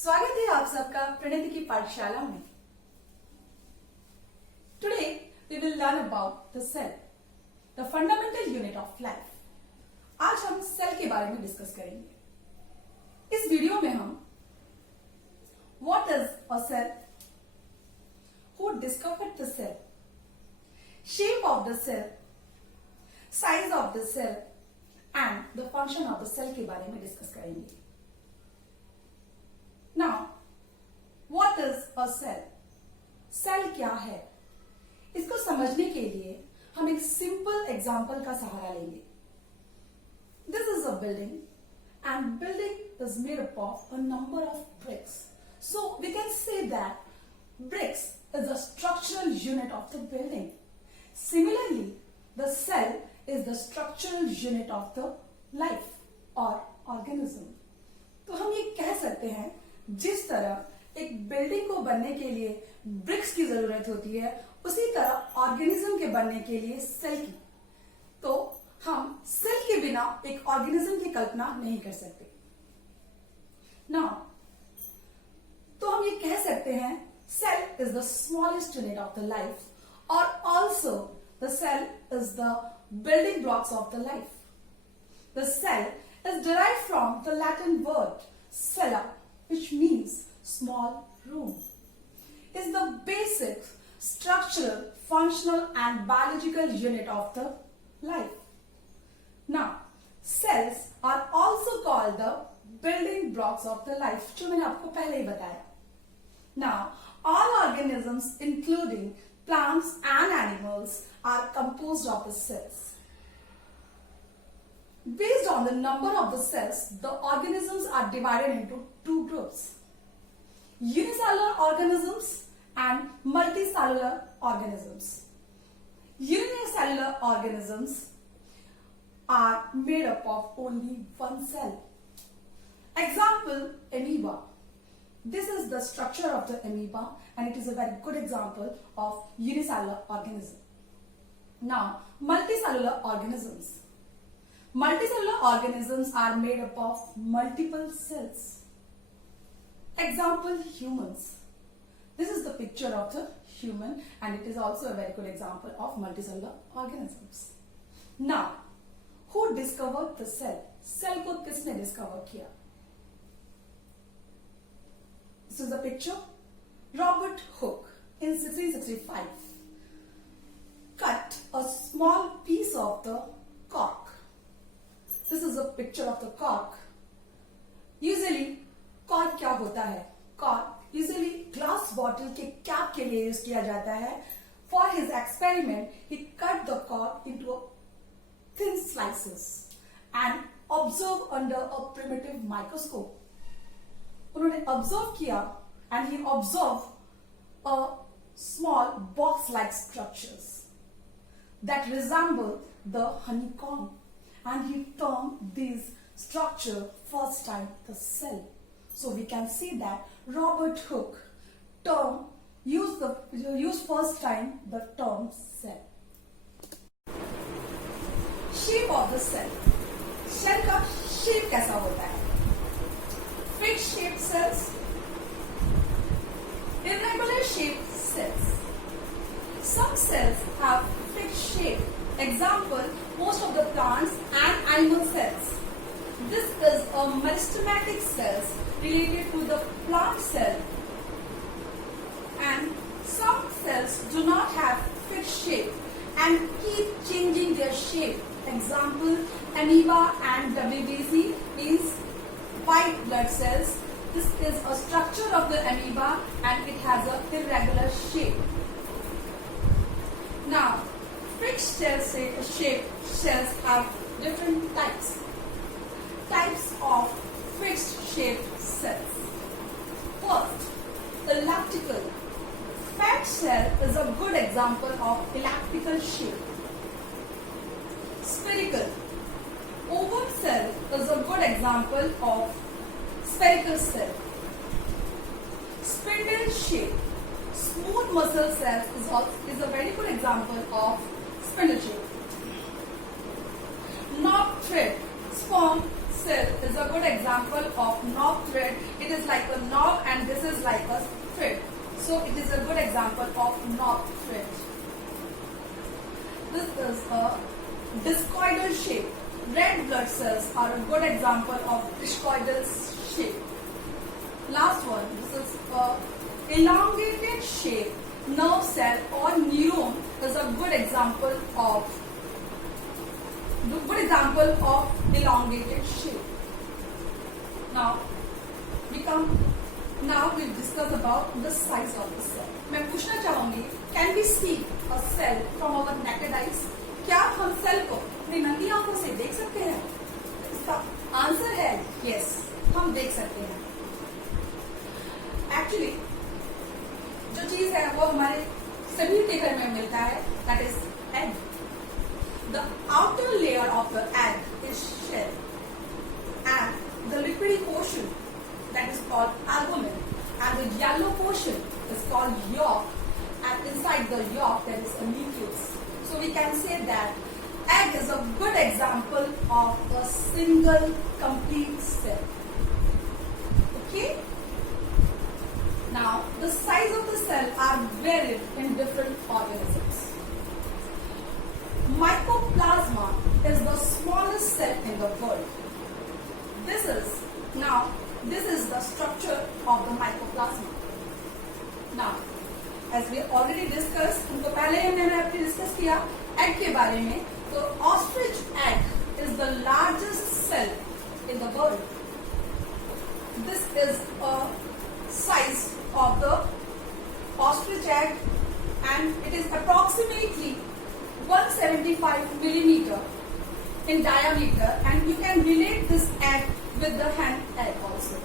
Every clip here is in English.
स्वागत है आप सबका प्रणति की पाठशाला में। Today we will learn about the cell, the fundamental unit of life. आज हम सेल के बारे में डिस्कस करेंगे। इस वीडियो में हम What is a cell? Who discovered the cell? Shape of the cell, size of the cell and the function of the cell के बारे में डिस्कस करेंगे। Now, what is a cell? Cell क्या है? इसको समझने के लिए हम एक सिंपल एग्जाम्पल का सहारा लेंगे। This is a building and building is made up of a number of bricks. So we can say that bricks is the structural unit of the building. Similarly, the cell is the structural unit of the life or organism. तो हम ये कह सकते हैं जिस तरह एक building को बनने के लिए ब्रिक्स की जरूरत होती है, उसी तरह ऑर्गेनिज्म के बनने के लिए सेल की। तो हम सेल के बिना एक ऑर्गेनिज्म की कल्पना नहीं कर सकते। नाउ, तो हम ये कह सकते हैं cell is the smallest unit of the life और also the cell is the building blocks of the life. The cell is derived from the Latin word cella, which means small room. Is the basic structural, functional and biological unit of the life. Now, cells are also called the building blocks of the life, जो मैंने आपको पहले ही बताया। Now, all organisms including plants and animals are composed of the cells. Based on the number of the cells, the organisms are divided into two groups: unicellular organisms and multicellular organisms. Unicellular organisms are made up of only one cell. Example, amoeba. This is the structure of the amoeba and it is a very good example of unicellular organism. Now, multicellular organisms. Multicellular organisms are made up of multiple cells. Example, humans. This is the picture of the human and it is also a very good example of multicellular organisms. Now, who discovered the cell? Cell को किसने discover किया? This is the picture. Robert Hooke in 1665 cut a small piece of the cork. This is a picture of the cork. Usually, cork क्या होता है? Cork usually glass bottle के cap के लिए use किया जाता है. For his experiment, he cut the cork into thin slices and observed under a primitive microscope. उन्होंने observe किया and he observed a small box-like structures that resemble the honeycomb. And he termed this structure first time the cell. So we can see that Robert Hooke used first time the term cell. Shape of the cell. Cell का shape कैसा होता है? Fixed shaped cells, irregular shaped cells. Some cells have fixed shape. Example, most of the plants and animal cells. This is a meristematic cells related to the plant cell. And some cells do not have fixed shape and keep changing their shape. Example, amoeba and WBC means white blood cells. This is a structure of the amoeba and it has an irregular shape. Now, fixed shape cells have different types. Types of fixed shaped cells. First, elliptical. Fat cell is a good example of elliptical shape. Spherical. Oval cell is a good example of spherical cell. Spindle shape. Smooth muscle cells is a very good example of spindle shape. Knob thread. Sperm cell is a good example of knob thread. It is like a knob and this is like a thread. So it is a good example of knob thread. This is a discoidal shape. Red blood cells are a good example of discoidal shape. Last one, this is a elongated shape. Nerve cell or neuron is a good example of elongated shape. Now we'll discuss about the size of the cell. मैं पूछना चाहूंगी, can we see a cell from our naked eyes? क्या हम cell को अपनी नंगी आंखों से देख सकते हैं? इसका आंसर है yes, हम देख सकते हैं. एक्चुअली जो चीज है वो हमारे सभी के घर में मिलता है, that is egg. The outer layer of the egg is shell and the liquidy portion that is called albumin and the yellow portion is called yolk, and inside the yolk there is a nucleus. So we can say that egg is a good example of a single complete cell. Okay? Now the size of the cell are varied in different organisms. Mycoplasma is the smallest cell in the world. This is the structure of the mycoplasma. Now, as we already discussed, उनको पहले हमने आपने discuss किया egg के बारे में. तो ostrich egg is the largest cell in the world. This is a size of the ostrich egg, and it is approximately 175 millimeter in diameter, and you can relate this egg with the hen egg also.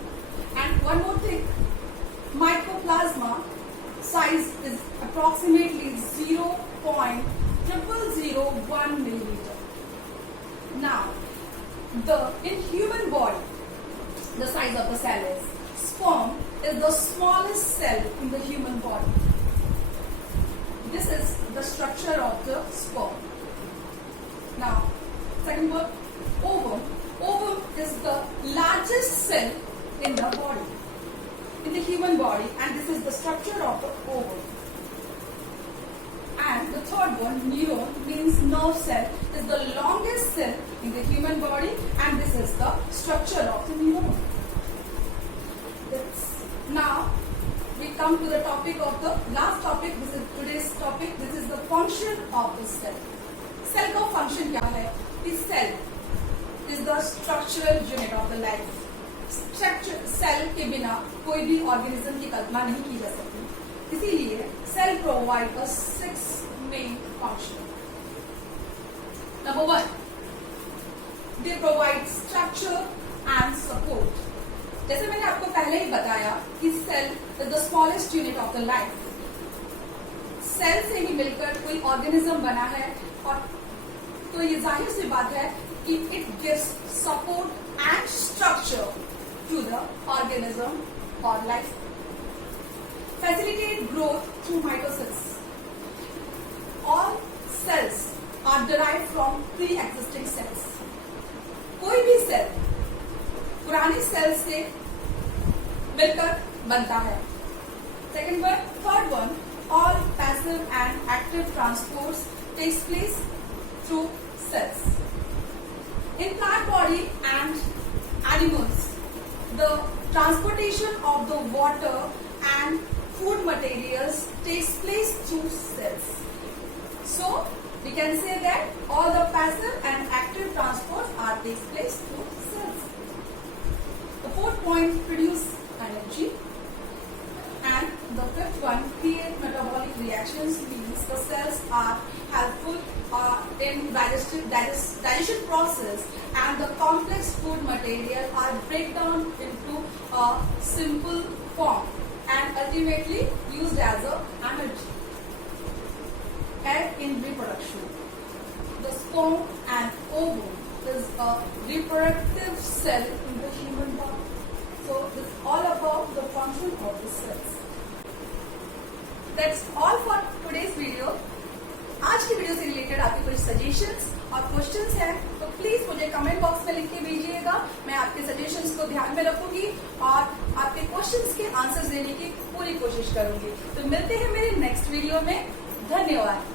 And one more thing, mycoplasma size is approximately 0.0001 millimeter. Now, in human body, the size of the cell is sperm is the smallest cell in the human body. This is the structure of the sperm. Now, second word, ovum. Ovum is the largest cell in the body, in the human body, and this is the structure of the ovum. And the third one, neuron, means nerve cell, is the longest cell in the human body, and this is the structure of the neuron. Now we come to the topic of the last topic. This is today's topic. This is the function of the cell. Cell का function क्या है? This cell is the structural unit of the life. Structure cell के बिना कोई भी organism की कल्पना नहीं की जा सकती. इसीलिए cell provide a 6 main function. Number 1, they provide structure and support. जैसे मैंने आपको पहले ही बताया कि cell is the smallest unit of the life. Cell से ही मिलकर कोई ऑर्गेनिज्म बना है, और तो ये जाहिर सी बात है कि it gives support and structure to the organism और life. Facilitate growth through mitosis. All cells are derived from pre existing cells. कोई भी सेल पुरानी सेल से मिलकर बनता है. Second one. Third one, all passive and active transport takes place through cells. In plant body and animals, the transportation of the water and food materials takes place through cells. So we can say that all the passive and active transport are takes place through cells. The fourth point, produce energy, and the fifth one, create metabolic reactions, means the cells are helpful in digestion process, and the complex food material are break down into a simple form and ultimately used as a energy. And in reproduction, the sperm and ovum is a reproductive cell in the human body. So it's all about the function of the cells. That's all for today's video. आज की video से related आपके कुछ suggestions और questions हैं तो please मुझे comment box में लिख के भेजिएगा। मैं आपके सजेशंस को ध्यान में रखूंगी और आपके क्वेश्चंस के आंसर्स देने की पूरी कोशिश करूंगी। तो मिलते हैं मेरे नेक्स्ट वीडियो में। धन्यवाद।